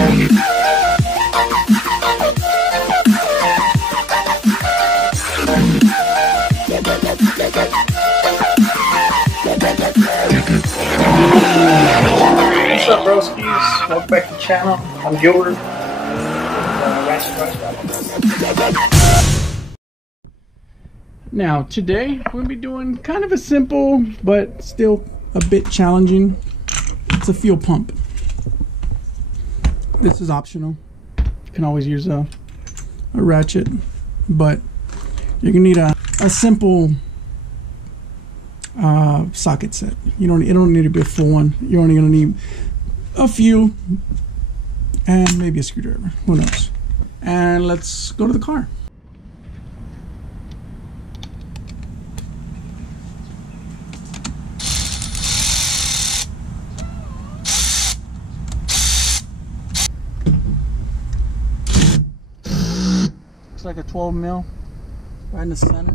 What's up, broskies? Welcome back to the channel. I'm Gilbert. Now, today we're going to be doing kind of a simple, but still a bit challenging. It's a fuel pump. This is optional. You can always use a ratchet, but you're going to need a simple socket set. It don't need to be a full one. You're only going to need a few and maybe a screwdriver. Who knows? And let's go to the car. Looks like a 12 mil right in the center.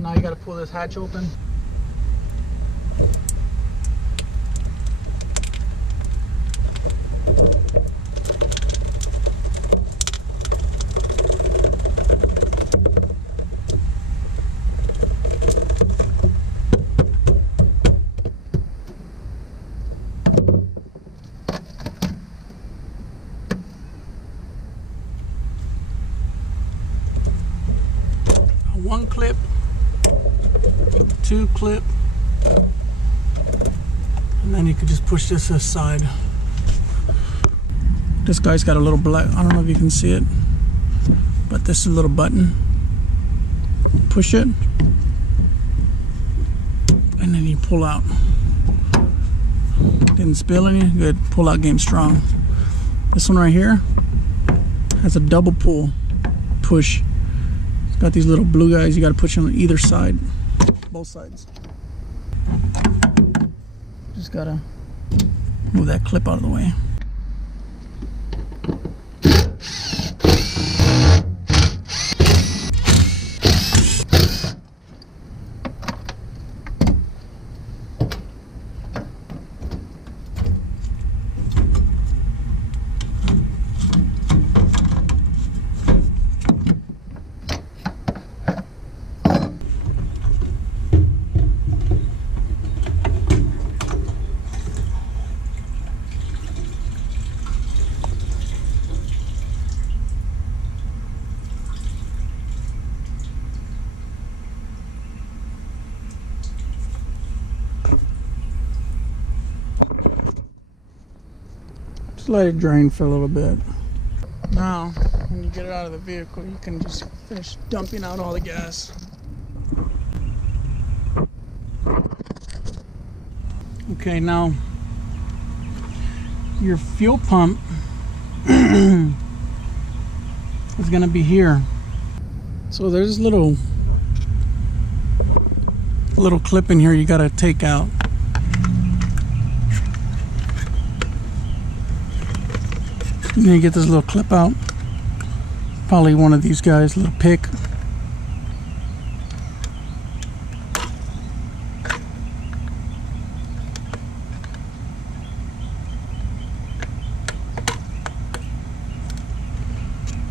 Now you got to pull this hatch open. One clip, two clip, and then you can just push this aside. This guy's got a little black, I don't know if you can see it, but this is a little button. Push it, and then you pull out. Didn't spill any, good. Pull out game strong. This one right here has a double pull, push. Got these little blue guys, you got to push them on either side, both sides. Just gotta move that clip out of the way. Just let it drain for a little bit. Now, when you get it out of the vehicle, you can just finish dumping out all the gas. Okay, now your fuel pump is gonna be here. So there's this little clip in here you gotta take out. And then you get this little clip out. Probably one of these guys, little pick.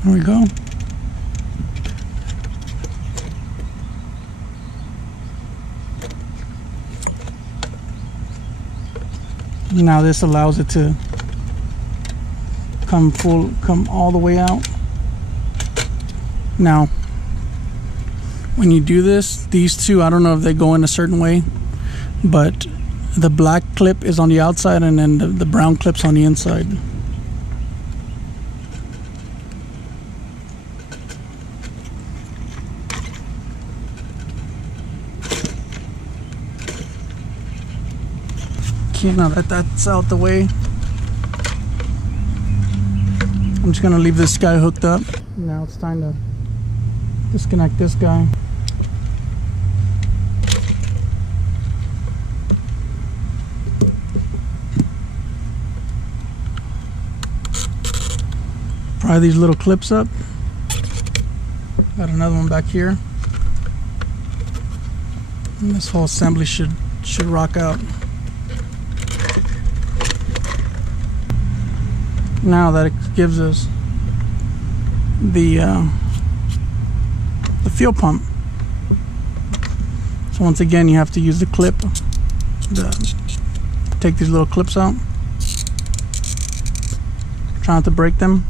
There we go. Now this allows it to come all the way out. Now when you do this, these two, I don't know if they go in a certain way, but the black clip is on the outside and then the brown clip's on the inside. Okay, now that that's out the way, I'm just gonna leave this guy hooked up. Now it's time to disconnect this guy. Pry these little clips up. Got another one back here. And this whole assembly should rock out. Now that it gives us the fuel pump. So once again, you have to use the clip. Take these little clips out. Try not to break them.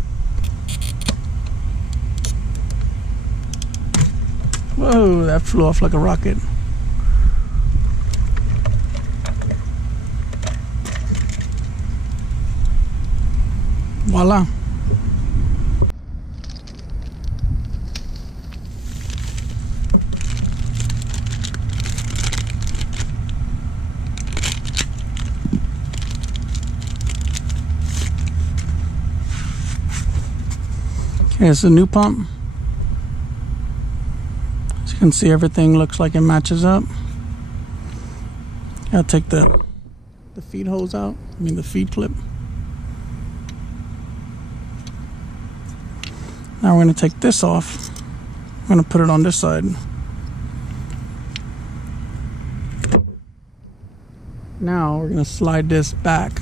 Whoa, that flew off like a rocket. Voila. Okay, it's a new pump. As you can see, everything looks like it matches up. Gotta take the feed hose out, the feed clip. Now we're going to take this off. I'm going to put it on this side. Now we're going to slide this back.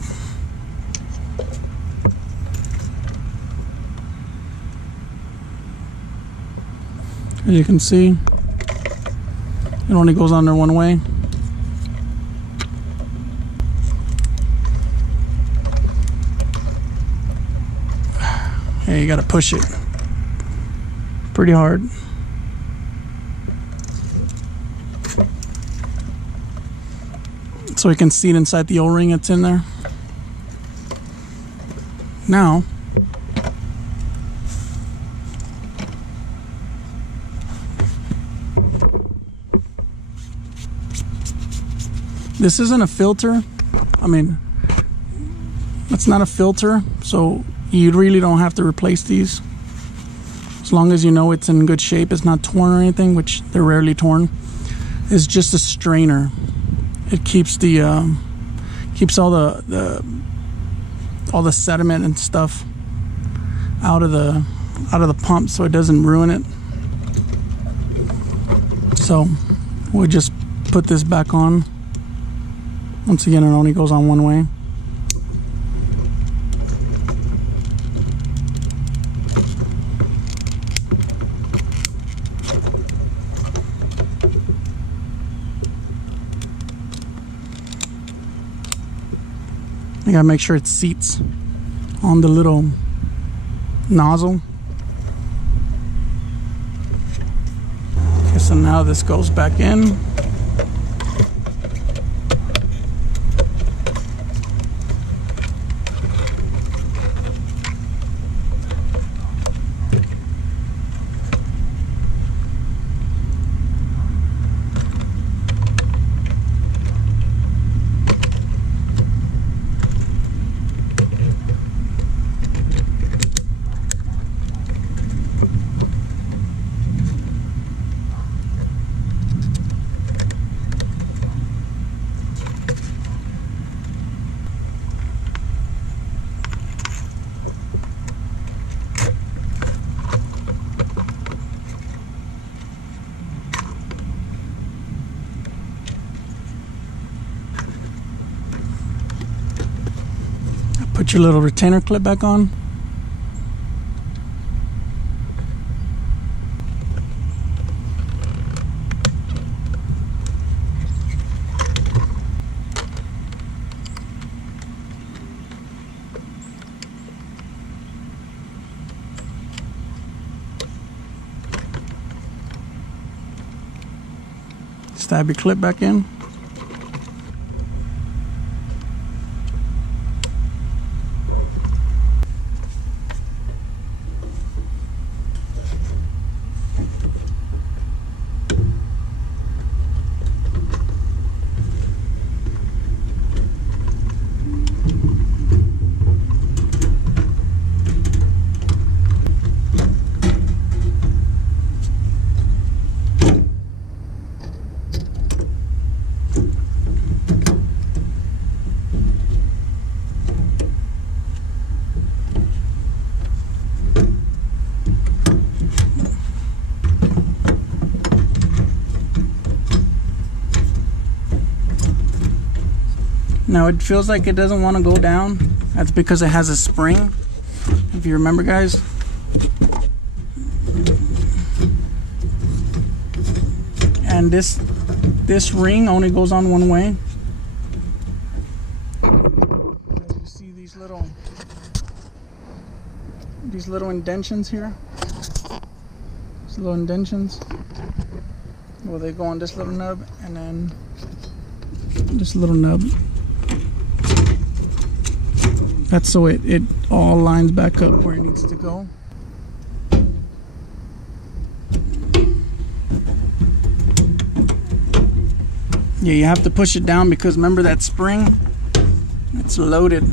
As you can see, it only goes on there one way. Hey, you got to push it pretty hard. So you can see it inside the O-ring that's in there. Now, this isn't a filter. It's not a filter, so you really don't have to replace these. As long as you know it's in good shape, it's not torn or anything, which they're rarely torn. It's just a strainer. It keeps the keeps all the sediment and stuff out of the pump, so it doesn't ruin it. So we'll just put this back on. Once again, it only goes on one way. I gotta make sure it seats on the little nozzle. Okay, so now this goes back in. Put your little retainer clip back on. Stab your clip back in. Now it feels like it doesn't want to go down. That's because it has a spring. If you remember, guys. And this ring only goes on one way. As you see these little indentions here. These little indentions. Well, they go on this little nub and then this little nub. That's so it all lines back up where it needs to go. Yeah, you have to push it down because remember that spring? It's loaded.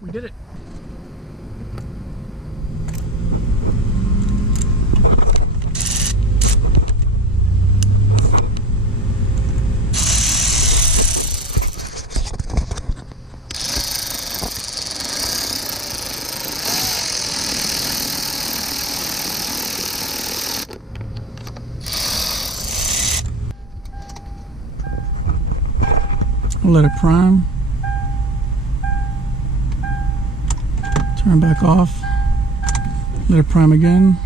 We did it. We'll let it prime. Turn back off. Let it prime again.